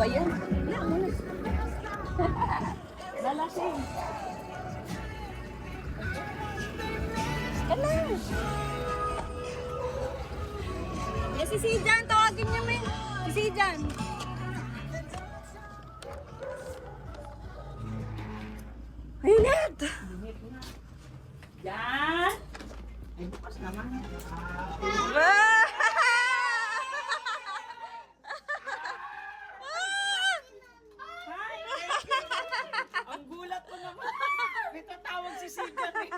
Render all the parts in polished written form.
ba yan? Lalasing. Kala. Yan si Sijan, tawagin niyo men. Si Sijan. Init! Yan! Ay, bukas naman. Ang gulat ko naman. May tatawag si Sigan eh.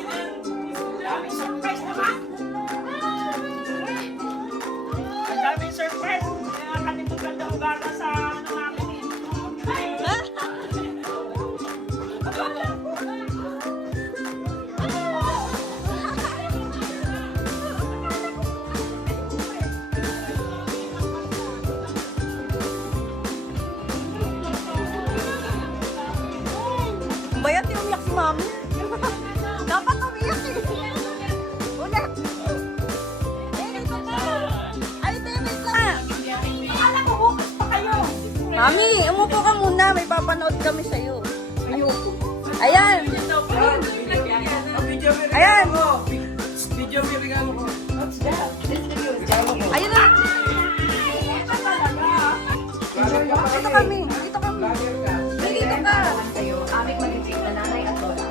Daming surprise naman. Ang daming surprise. Kaya kalimutan daw baga sa ano namin eh. Bayat yung umiyak si Mami. Dapat umiyak eh. Ulit. Dito ka. Ay, David lang. Akala ko bukas pa kayo. Mami, umupo ka muna. May papanood kami sa'yo. Ayan. Ayan. Video may regalo ko. Ayun na. Dito kami. Dito kami. Dito ka. Kayo, aming magiging na nanay at lola.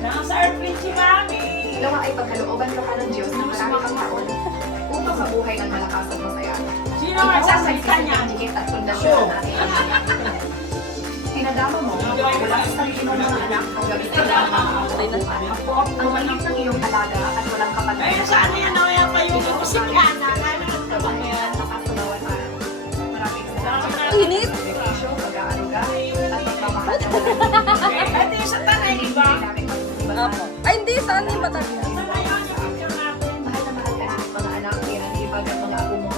Nasa airplane si Mami. Nawa ay pagkalooban ka pa ng Diyos na marami kang taon upang mabuhay ng malakas at masaya. Sino ang sasalita niya? Dikit at pundasyon ng ating anak. Pinadama mo, wala sa sarili mong mga anak ang gamitin ng mga kabubuan. Ang maliit ng iyong alaga at walang kapatid. Ay, saan yan? Kaya pa yung musikana. Kabayan, nakasulawan. Maraming salamat. Init. Benepisyo, pag-aaruga, at pagmamahal ng Ito yung sa tanay, di ba? namin pagtutulungan. Apo. Ay, hindi. Saan yung Batangas? Sa ngayon, yung picture natin. Mahal na mahal ka namin mga anak, pinag-ibag at mga apo mo.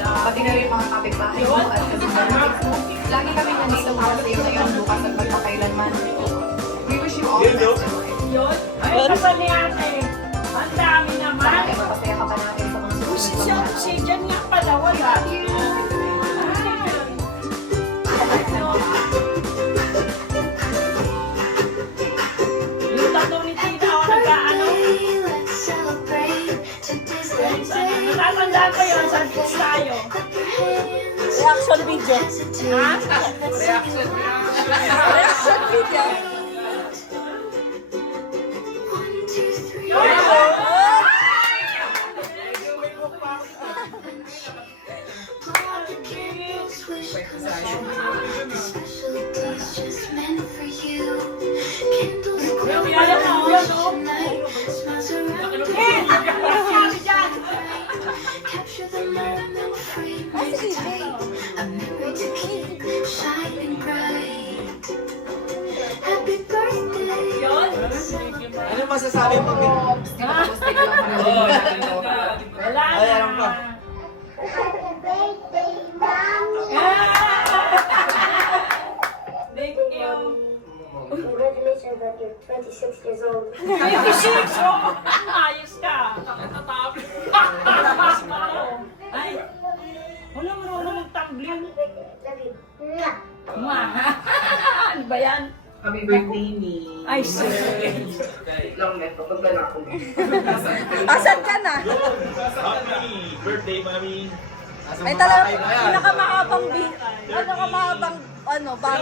Pati na rin mga kapitbahay mo at kasindahan mo. Lagi kami nandito para sa iyo ngayon, bukas at magpakailanman. We wish you all the best in life. Yun. Ay, kasal ni ate. Ang dami naman. Sana ay mapasaya ka pa namin sa mga susunod na Si Jan nga pala, wala. Yung tatlo ni Tita, o nag-ano? Natatandaan ko yun, sa bus tayo. Reaction video. Ha? Reaction video. Yung yaya mo, yun o. Eh, sabi dyan. Ay, si DJ. Yun. Ano masasabi mo? Tapos biglang manood. Wala Ay, alam ko. na. Thank you. Congratulations that you're 26 years old. 26, oh! Ayos ka! Nakakatabi. Ay, wala mo naman mag-tumbling. Love you. Mwah. Mwah. Ano ba yan? Happy birthday ni... Ay, sorry. Long neto, pagdala ko. Asan ka na? Happy birthday, Mami! Ay, talaga, pinakamahabang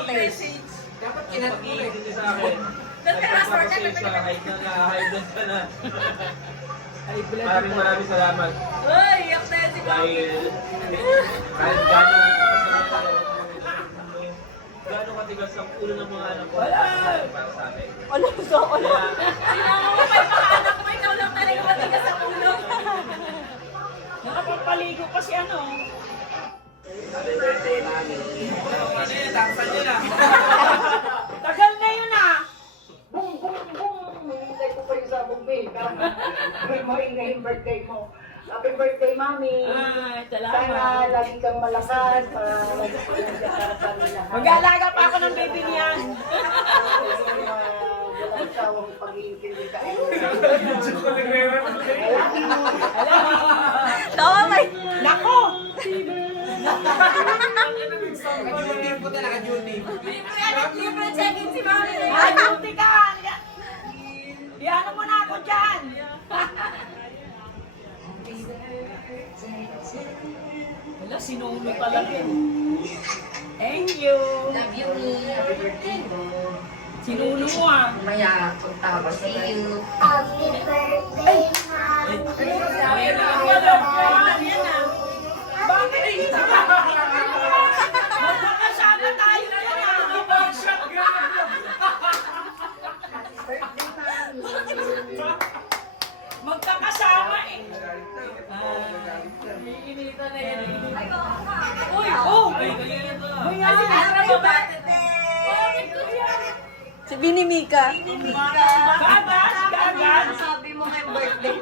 birthday. Dapat kinatulog. Hindi sa akin. Nagpapasensya siya, kahit na-high blood ka na. Maraming salamat. Uy, yak na si Dahil kahit gano'ng katigas ang ulo ng mga anak ko para sa amin. Ano so? Ano? Sinama mo pa yung mga anak mo, ikaw lang talaga matigas ang ulo. Nakapagpaligo pa si ano. Happy birthday, Mami. Ano yun? Taksan nyo na. Tagal na yun ah. Boom, boom, boom! Hintay ko pa yung sabog, babe. Maingay yung birthday mo. Happy birthday, Mami. Ay, Sana salamat. lagi kang malakas para lagi ko lang dyan para sa nila. Mag-aalaga pa ako ng baby niyan. Walang ka dalawang pag-iipili ka. Tawa may... Nako! Naka-duty po talaga, naka-duty. Ay, buti ka! Iano mo na ako dyan! Wala, sinulo talaga eh. Thank you. Love you, me. Happy birthday. Sinulo mo ah. Maya, punta ko. See you. Happy birthday, Mom. Bakit? Magkakasama tayo na yan! Magkakasama eh! Uy! Oh! Si Binimika. Gagas! Gagas! Sabi mo kay birthday.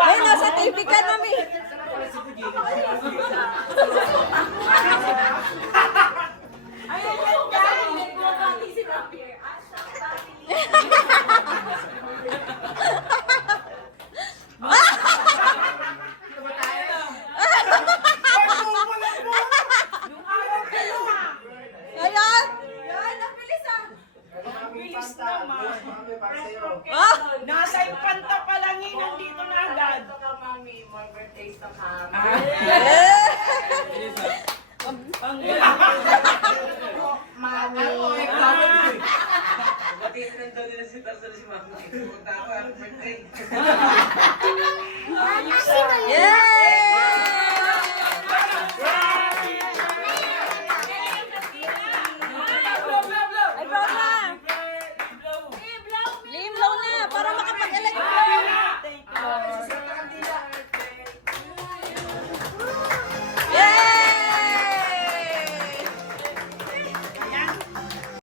Ay, nasa TV ka namin.